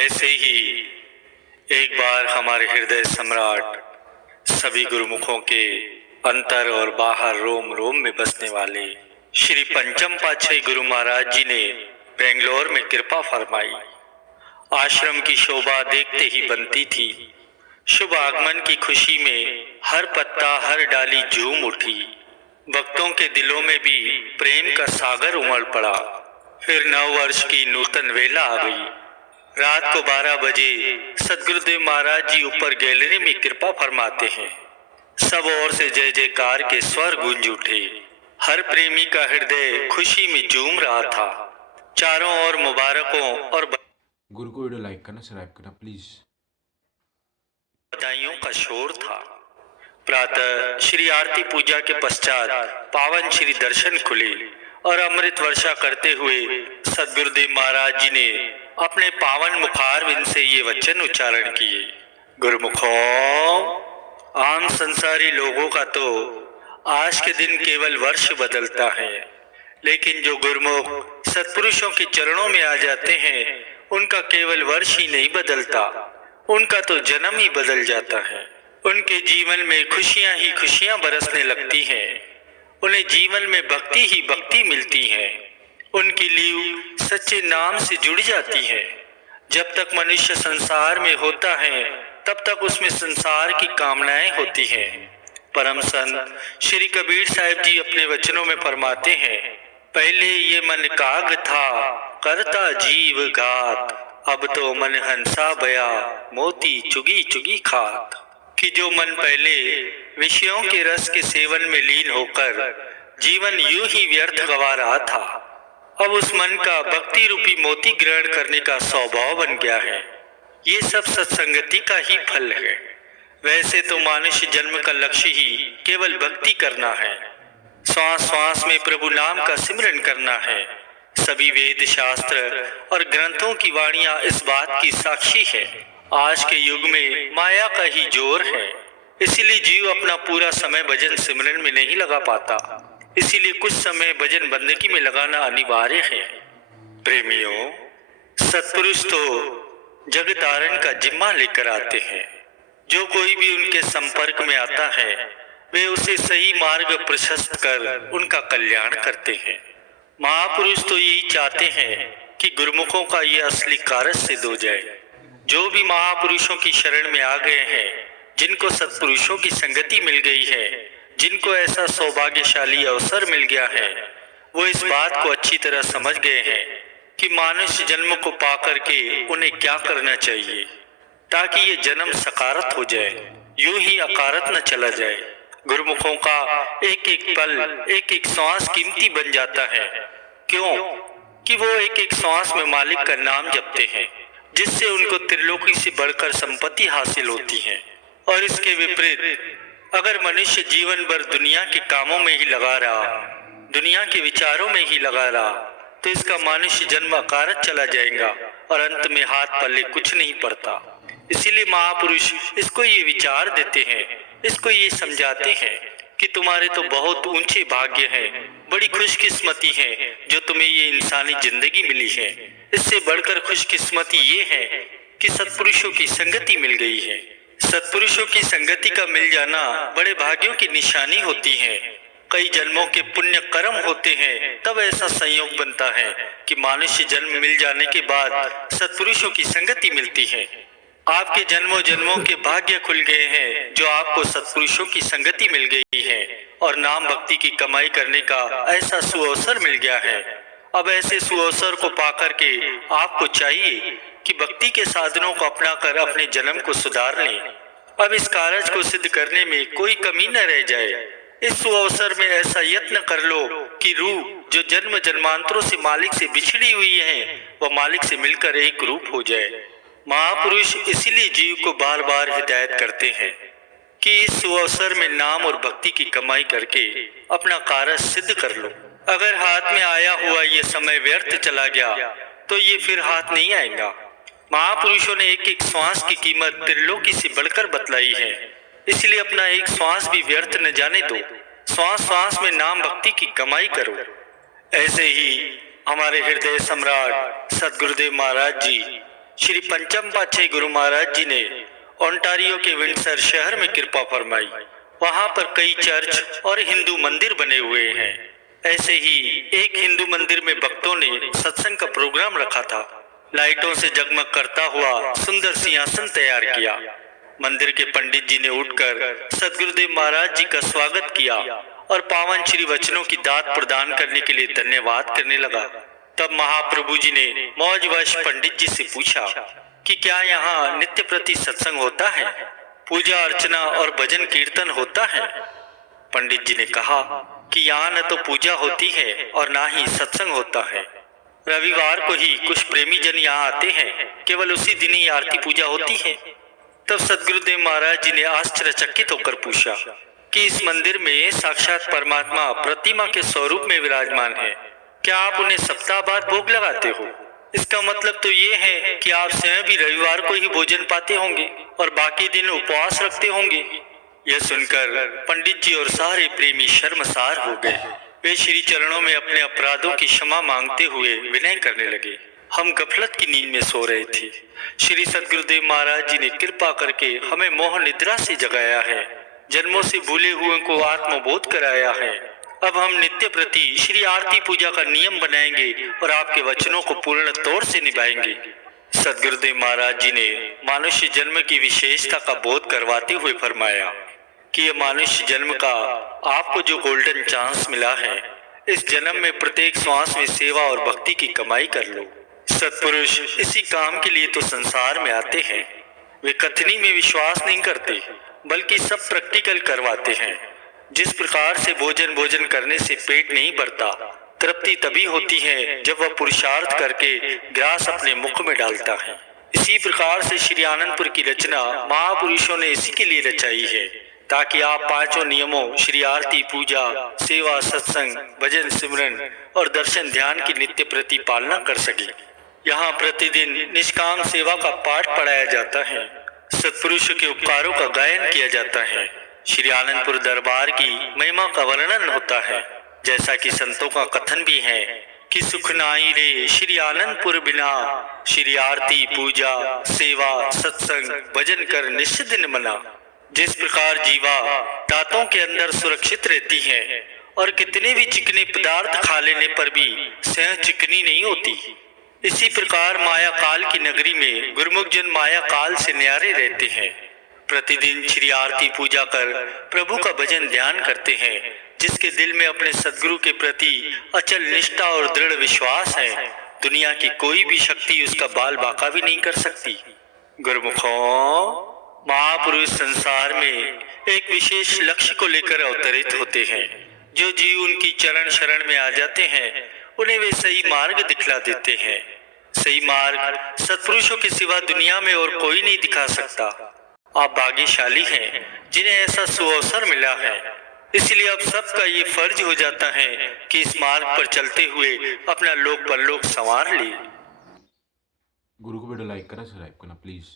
ऐसे ही एक बार हमारे हृदय सम्राट, सभी गुरुमुखों के अंतर और बाहर रोम रोम में बसने वाले श्री पंचम पातशाही गुरु महाराज जी ने बेंगलोर में कृपा फरमाई। आश्रम की शोभा देखते ही बनती थी। शुभ आगमन की खुशी में हर पत्ता हर डाली झूम उठी। भक्तों के दिलों में भी प्रेम का सागर उमड़ पड़ा। फिर नव वर्ष की नूतन वेला आ गई। रात को 12 बजे सदगुरुदेव महाराज जी ऊपर गैलरी में कृपा फरमाते हैं। सब ओर से जय जयकार के स्वर गूंज उठे। हर प्रेमी का हृदय खुशी में झूम रहा था। चारों ओर मुबारकों और गुरु को वीडियो लाइक करना, सब्सक्राइब करना प्लीज। बधाइयों का शोर था। प्रातः श्री आरती पूजा के पश्चात पावन श्री दर्शन खुले और अमृत वर्षा करते हुए सदगुरुदेव महाराज जी ने अपने पावन मुखारविंद से ये वचन उच्चारण किए। गुरुमुखों, आम संसारी लोगों का तो आज के दिन केवल वर्ष बदलता है, लेकिन जो गुरुमुख सत्पुरुषों के चरणों में आ जाते हैं उनका केवल वर्ष ही नहीं बदलता, उनका तो जन्म ही बदल जाता है। उनके जीवन में खुशियां ही खुशियां बरसने लगती हैं। उन्हें जीवन में भक्ति ही भक्ति मिलती है। उनकी लीव सच्चे नाम से जुड़ जाती है। जब तक मनुष्य संसार में होता है तब तक उसमें संसार की कामनाएं होती हैं। परम संत श्री कबीर साहिब जी अपने वचनों में फरमाते हैं, पहले ये मन काग था करता जीव घात, अब तो मन हंसा बया मोती चुगी चुगी खात। कि जो मन पहले विषयों के रस के सेवन में लीन होकर जीवन यूं ही व्यर्थ गवा रहा था, अब उस मन का भक्ति रूपी मोती ग्रहण करने का स्वभाव बन गया है। ये सब सत्संगति का ही फल है। वैसे तो मनुष्य जन्म का लक्ष्य ही केवल भक्ति करना है। श्वास श्वास में प्रभु नाम का सिमरन करना है। सभी वेद शास्त्र और ग्रंथों की वाणियां इस बात की साक्षी है। आज के युग में माया का ही जोर है, इसीलिए जीव अपना पूरा समय भजन सिमरन में नहीं लगा पाता। इसीलिए कुछ समय भजन बंदगी में लगाना अनिवार्य है। प्रेमियों, सत्पुरुष तो जगतारण का जिम्मा लेकर आते हैं। जो कोई भी उनके संपर्क में आता है वे उसे सही मार्ग प्रशस्त कर उनका कल्याण करते हैं। महापुरुष तो यही चाहते हैं कि गुरुमुखों का ये असली कार्य सिद्ध हो जाए। जो भी महापुरुषों की शरण में आ गए हैं, जिनको सत्पुरुषों की संगति मिल गई है, जिनको ऐसा सौभाग्यशाली अवसर मिल गया है, वो इस बात को अच्छी तरह समझ गए हैं कि मानुष्य जन्म को पाकर के उन्हें क्या करना चाहिए ताकि ये जन्म सकारत हो जाए, यूं ही अकारत न चला जाए। गुरुमुखों का एक एक पल एक एक श्वास कीमती बन जाता है। क्यों? कि वो एक एक श्वास में मालिक का नाम जपते हैं, जिससे उनको त्रिलोकी से बढ़कर संपत्ति हासिल होती है। और इसके विपरीत अगर मनुष्य जीवन भर दुनिया के कामों में ही लगा रहा, दुनिया के विचारों में ही लगा रहा, तो इसका मनुष्य जन्म अकारत चला जाएगा और अंत में हाथ पल्ले कुछ नहीं पड़ता। इसीलिए महापुरुष इसको ये विचार देते हैं, इसको ये समझाते हैं कि तुम्हारे तो बहुत ऊंचे भाग्य हैं, बड़ी खुशकिस्मती है जो तुम्हें ये इंसानी जिंदगी मिली है। इससे बढ़कर खुशकिस्मती ये है कि सत्पुरुषों की संगति मिल गई है। सत्पुरुषों की संगति का मिल जाना बड़े भाग्यों की निशानी होती है। कई जन्मों के पुण्य कर्म होते हैं, तब ऐसा संयोग बनता है कि मनुष्य जन्म मिल जाने के बाद सत्पुरुषों की संगति मिलती है। आपके जन्मों जन्मों के भाग्य खुल गए हैं जो आपको सत्पुरुषों की संगति मिल गई है और नाम भक्ति की कमाई करने का ऐसा सुअवसर मिल गया है। अब ऐसे सुअवसर को पाकर के आपको चाहिए कि भक्ति के साधनों को अपनाकर अपने जन्म को सुधार लें। अब इस कार्य को सिद्ध करने में कोई कमी न रह जाए। इस सुअवसर में ऐसा यत्न कर लो कि रूह जो जन्म जन्मांतरों से मालिक से बिछड़ी हुई है वह मालिक से मिलकर एक रूप हो जाए। महापुरुष इसीलिए जीव को बार बार हिदायत करते हैं कि इस सुअवसर में नाम और भक्ति की कमाई करके अपना कार्य सिद्ध कर लो। अगर हाथ में आया हुआ ये समय व्यर्थ चला गया तो ये फिर हाथ नहीं आएगा। महापुरुषों ने एक एक श्वास की कीमत त्रिलोकी से बढ़कर बतलाई है, इसलिए अपना एक श्वास भी व्यर्थ न जाने दो। श्वास श्वास में नाम भक्ति की कमाई करो। ऐसे ही हमारे हृदय सम्राट सदगुरुदेव महाराज जी श्री पंचम पातशाही गुरु महाराज जी ने ओंटारियो के विंडसर शहर में कृपा फरमाई। वहां पर कई चर्च और हिंदू मंदिर बने हुए हैं। ऐसे ही एक हिंदू मंदिर में भक्तों ने सत्संग का प्रोग्राम रखा था। लाइटों से जगमग करता हुआ सुंदर सिंहासन तैयार किया। मंदिर के पंडित जी ने उठकर सदगुरुदेव महाराज जी का स्वागत किया और पावन श्री वचनों की दात प्रदान करने के लिए धन्यवाद करने लगा। तब महाप्रभु जी ने मौजवश पंडित जी से पूछा कि क्या यहाँ नित्य प्रति सत्संग होता है, पूजा अर्चना और भजन कीर्तन होता है। पंडित जी ने कहा कि यहाँ न तो पूजा होती है और ना ही सत्संग होता है। रविवार को ही कुछ प्रेमी जन यहाँ आते हैं, केवल उसी दिन ही आरती पूजा होती है। तब सदगुरुदेव महाराज जी ने आश्चर्यचकित होकर पूछा कि इस मंदिर में साक्षात परमात्मा प्रतिमा के स्वरूप में विराजमान है, क्या आप उन्हें सप्ताह बाद भोग लगाते हो? इसका मतलब तो ये है कि आप स्वयं भी रविवार को ही भोजन पाते होंगे और बाकी दिन उपवास रखते होंगे। यह सुनकर पंडित जी और सारे प्रेमी शर्मसार हो गए। वे श्री चरणों में अपने अपराधों की क्षमा मांगते हुए विनय करने लगे। हम गफलत की नींद में सो रहे थे। श्री सदगुरुदेव महाराज जी ने कृपा करके हमें मोह निद्रा से जगाया है, जन्मों से भूले हुए को आत्मबोध कराया है। अब हम नित्य प्रति श्री आरती पूजा का नियम बनाएंगे और आपके वचनों को पूर्ण तौर से निभाएंगे। सदगुरुदेव महाराज जी ने मनुष्य जन्म की विशेषता का बोध करवाते हुए फरमाया कि यह मनुष्य जन्म का आपको जो गोल्डन चांस मिला है, इस जन्म में प्रत्येक श्वास में सेवा और भक्ति की कमाई कर लो। सत्पुरुष इसी काम के लिए तो संसार में आते हैं। वे कथनी में विश्वास नहीं करते, बल्कि सब प्रैक्टिकल करवाते हैं। जिस प्रकार से भोजन करने से पेट नहीं भरता, तृप्ति तभी होती है जब वह पुरुषार्थ करके ग्रास अपने मुख में डालता है। इसी प्रकार से श्री आनंदपुर की रचना महापुरुषों ने इसी के लिए रचाई है, ताकि आप पांचों नियमों श्री आरती पूजा, सेवा, सत्संग, भजन, सिमरन और दर्शन ध्यान की नित्य प्रति पालना कर सके। यहाँ प्रतिदिन निष्काम सेवा का पाठ पढ़ाया जाता है, सत्पुरुषों के उपकारों का गायन किया जाता है, श्री आनंदपुर दरबार की महिमा का वर्णन होता है। जैसा कि संतों का कथन भी है कि सुख नाई रे श्री आनंदपुर बिना, श्री आरती पूजा सेवा सत्संग भजन कर निश्चित दिन मना। जिस प्रकार जीवा दांतों के अंदर सुरक्षित रहती है और कितने भी चिकने पदार्थ खा लेने पर भी स्वयं चिकनी नहीं होती, इसी प्रकार माया काल की नगरी में गुरुमुख जन माया काल से न्यारे रहते हैं। प्रतिदिन श्री आरती पूजा कर प्रभु का भजन ध्यान करते हैं। जिसके दिल में अपने सदगुरु के प्रति अचल निष्ठा और दृढ़ विश्वास है, दुनिया की कोई भी शक्ति उसका बाल बांका भी नहीं कर सकती। गुरुमुखों, महापुरुष संसार में एक विशेष लक्ष्य को लेकर अवतरित होते हैं। जो जीव उनकी चरण शरण में आ जाते हैं, उन्हें वे सही मार्ग दिखला देते हैं। सही मार्ग सत्पुरुषों के सिवा दुनिया में और कोई नहीं दिखा सकता। आप भाग्यशाली हैं जिन्हें ऐसा सुअवसर मिला है। इसलिए अब सबका ये फर्ज हो जाता है कि इस मार्ग पर चलते हुए अपना लोक परलोक संवार ले। गुरु को वीडियो लाइक करना, सब्सक्राइब करना प्लीज़।